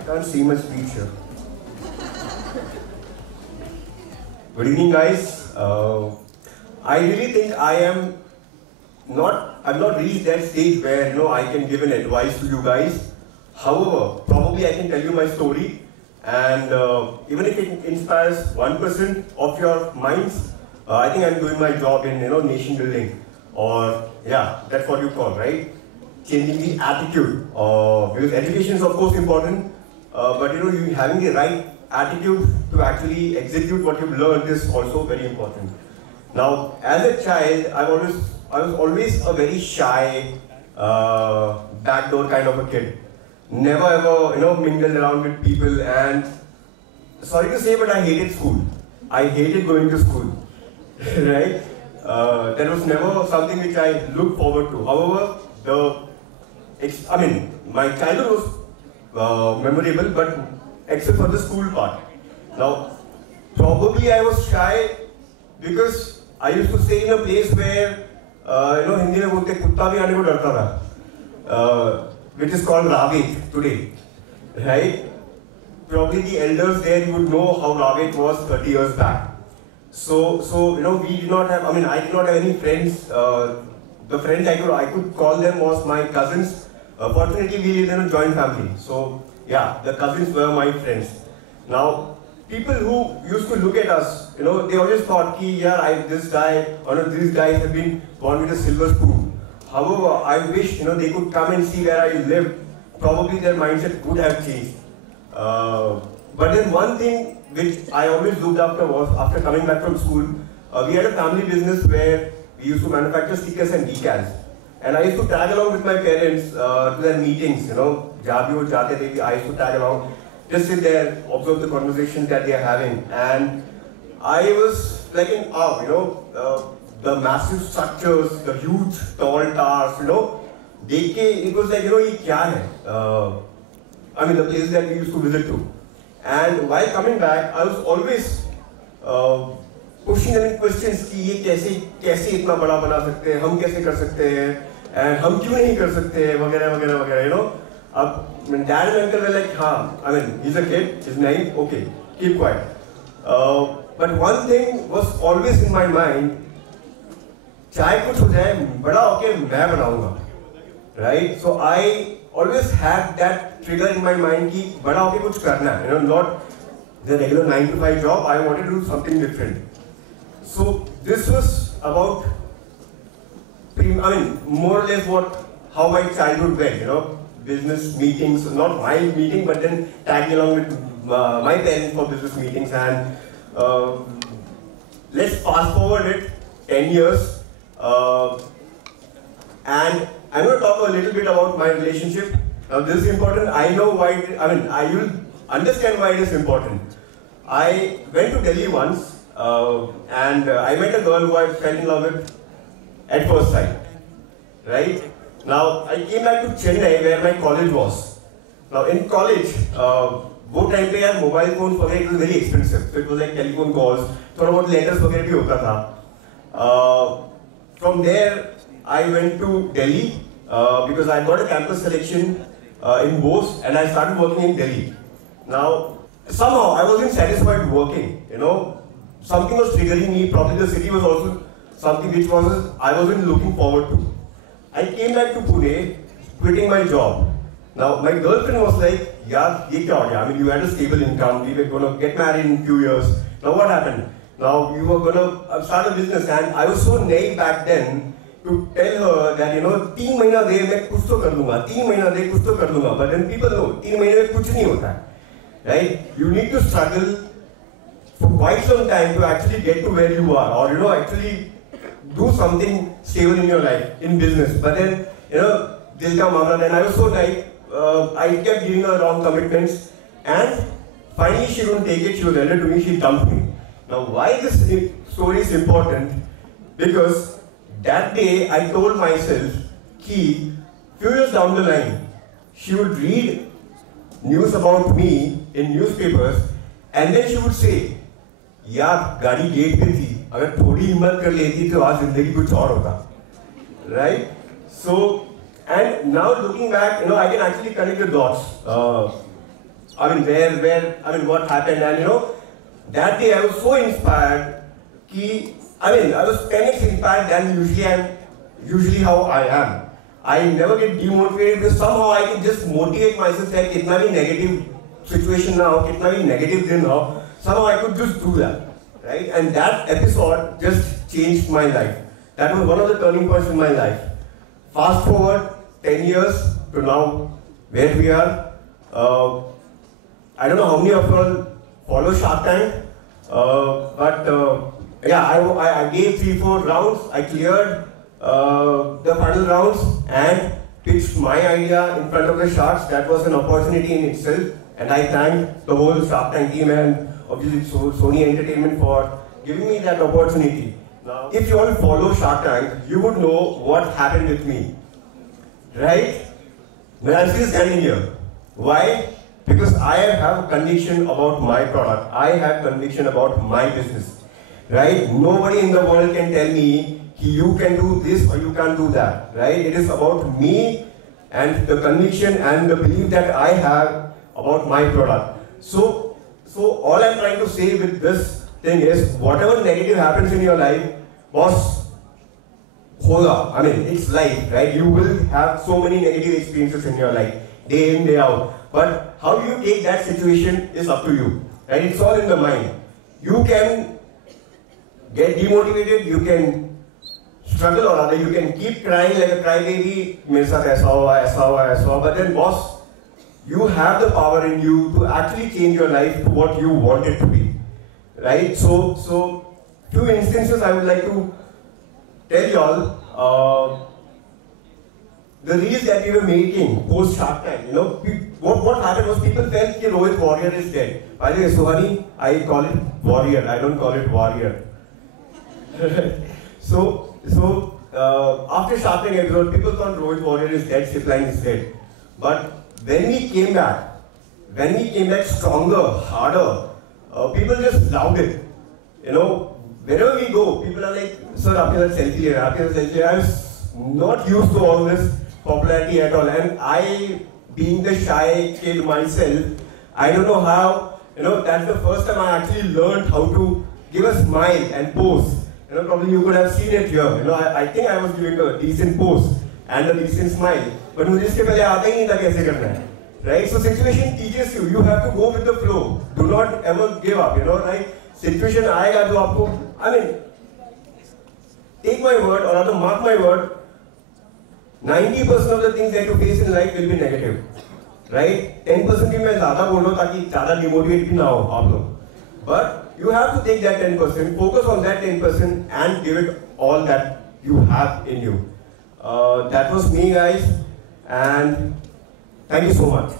I can't see my speech here. Good evening, guys. I really think I've not reached that stage where I can give an advice to you guys. However, probably I can tell you my story, and even if it inspires 1% of your minds, I think I'm doing my job in nation building, or yeah, that's what you call, right? Changing the attitude. Because education is of course important, but you having the right attitude to actually execute what you've learned is also very important. Now, as a child, I was always a very shy, backdoor kind of a kid. Never ever, mingled around with people, and sorry to say, but I hated school. I hated going to school, right? That was never something which I looked forward to. However, my childhood was memorable, but except for the school part. Now, probably I was shy because I used to stay in a place where, Hindi mein bolte kutta bhi aane ko darta tha, which is called Ravik today, right? Probably the elders there, you would know how Ravik was 30 years back. So we did not have, I did not have any friends. The friends I could call them was my cousins. Fortunately, we lived in a joint family. So yeah, the cousins were my friends. Now, people who used to look at us, they always thought, this guy, or these guys have been born with a silver spoon. However, I wish, they could come and see where I lived. Probably their mindset would have changed. But then one thing which I always looked after was, after coming back from school, we had a family business where we used to manufacture stickers and decals. And I used to tag along with my parents to their meetings, I used to tag along, just sit there, observe the conversations that they are having. And I was like in awe, the massive structures, the huge tall towers, it was like, ye kya hai? The place that we used to visit to. And while coming back, I was always pushing them in questions कि ये कैसे इतना बड़ा बना सकते हैं, हम कैसे कर सकते हैं, and हम क्यों नहीं कर सकते हैं, वगैरह वगैरह वगैरह, अब dad and uncle were like, he's a kid, he's 9, okay, keep quiet. But one thing was always in my mind, चाहे कुछ हो जाए, बड़ा होके मैं बनाऊंगा, right? So I always had that trigger in my mind कि बड़ा होके कुछ करना है, not the regular 9 to 5 job. I wanted to do something different. So this was about, more or less how my childhood went, business meetings, not my meeting, but then tagging along with my parents for business meetings. And let's fast forward it 10 years. And I'm going to talk a little bit about my relationship. Now this is important. I know why, I will understand why it is important. I went to Delhi once, and I met a girl who I fell in love with at first sight, right? Now, I came back to Chennai where my college was. Now, in college, वो time पे यार mobile phones वगैरह it was very expensive. So it was like telephone calls, थोड़ा बहुत letters वगैरह भी होता था. From there, I went to Delhi because I got a campus selection in Bose, and I started working in Delhi. Now, somehow I wasn't satisfied working, something was triggering me. Probably the city was also something which I wasn't looking forward to. I came back to Pune, quitting my job. Now, my girlfriend was like, yeah, ye kya ho gaya? You had a stable income, we were going to get married in a few years. Now what happened? Now you were going to start a business, and I was so naive back then to tell her that, 3 महीना दे मैं कुछ तो कर लूँगा, 3 महीना दे कुछ तो कर लूँगा. But then people know, 3 महीने में कुछ नहीं होता है, right? You need to struggle for quite some time to actually get to where you are, or actually do something stable in your life, in business. But then, dil ka mamla, then I was so naive, I kept giving her wrong commitments, and finally she couldn't take it, she was elder to me, she dumped me. Now why this story is important? Because that day I told myself, few years down the line, she would read news about me in newspapers, and then she would say, यार गाड़ी gate पे थी, अगर थोड़ी हिम्मत कर लेती तो आज जिंदगी कुछ और होता, right? So, and now looking back, I can actually connect the dots. what happened, and that day I was so inspired, I was 10x inspired than usually how I am. I never get demotivated because somehow I can just motivate myself that it might be negative situation now, it might be negative then now, somehow I could just do that, right? And that episode just changed my life. That was one of the turning points in my life. Fast forward 10 years to now, where we are. I don't know how many of you all follow Shark Tank, I gave 3-4 rounds. I cleared the final rounds and pitched my idea in front of the sharks. That was an opportunity in itself, and I thank the whole Shark Tank team and obviously Sony Entertainment for giving me that opportunity. Now, if you all follow Shark Tank, you would know what happened with me, right? But I'm still standing here. Why? Because I have conviction about my product. I have conviction about my business, right? Nobody in the world can tell me you can do this or you can't do that, right? It is about me and the conviction and the belief that I have about my product. So all I'm trying to say with this thing is, whatever negative happens in your life, boss, hoga. It's life, right? You will have so many negative experiences in your life, day in, day out. But how you take that situation is up to you, right? It's all in the mind. You can get demotivated, you can struggle, or rather you can keep crying like a crybaby, mere saath aisa hua, but then boss, you have the power in you to actually change your life to what you want it to be, right? So few instances I would like to tell you all. The reels that we were making post Shark Tank, what happened was people felt that Rohit Warrior is dead. By the way, Suhani, I call it Warrior, I don't call it Warrior. So after Shark Tank episode, people thought Rohit Warrior is dead, Zipline is dead. But when we came back stronger, harder, people just loved it. Wherever we go, people are like, sir, aapke sath selfie le rahe. I was not used to all this popularity at all, and I, being the shy kid myself, I don't know how, that's the first time I actually learned how to give a smile and pose. Probably you could have seen it here. I think I was giving a decent pose and a decent smile, but mujhe iske pehle aata hi nahi tha kaise karna hai, right? So situation teaches you. You have to go with the flow. Do not ever give up. Right? Situation aayega jo aapko. Take my word, or rather mark my word. 90% of the things that you face in life will be negative, right? 10% भी मैं ज़्यादा बोल रहा हूँ ताकि ज़्यादा demotivate भी ना हो आप लोग. But you have to take that 10%, focus on that 10%, and give it all that you have in you. That was me, guys, and thank you so much.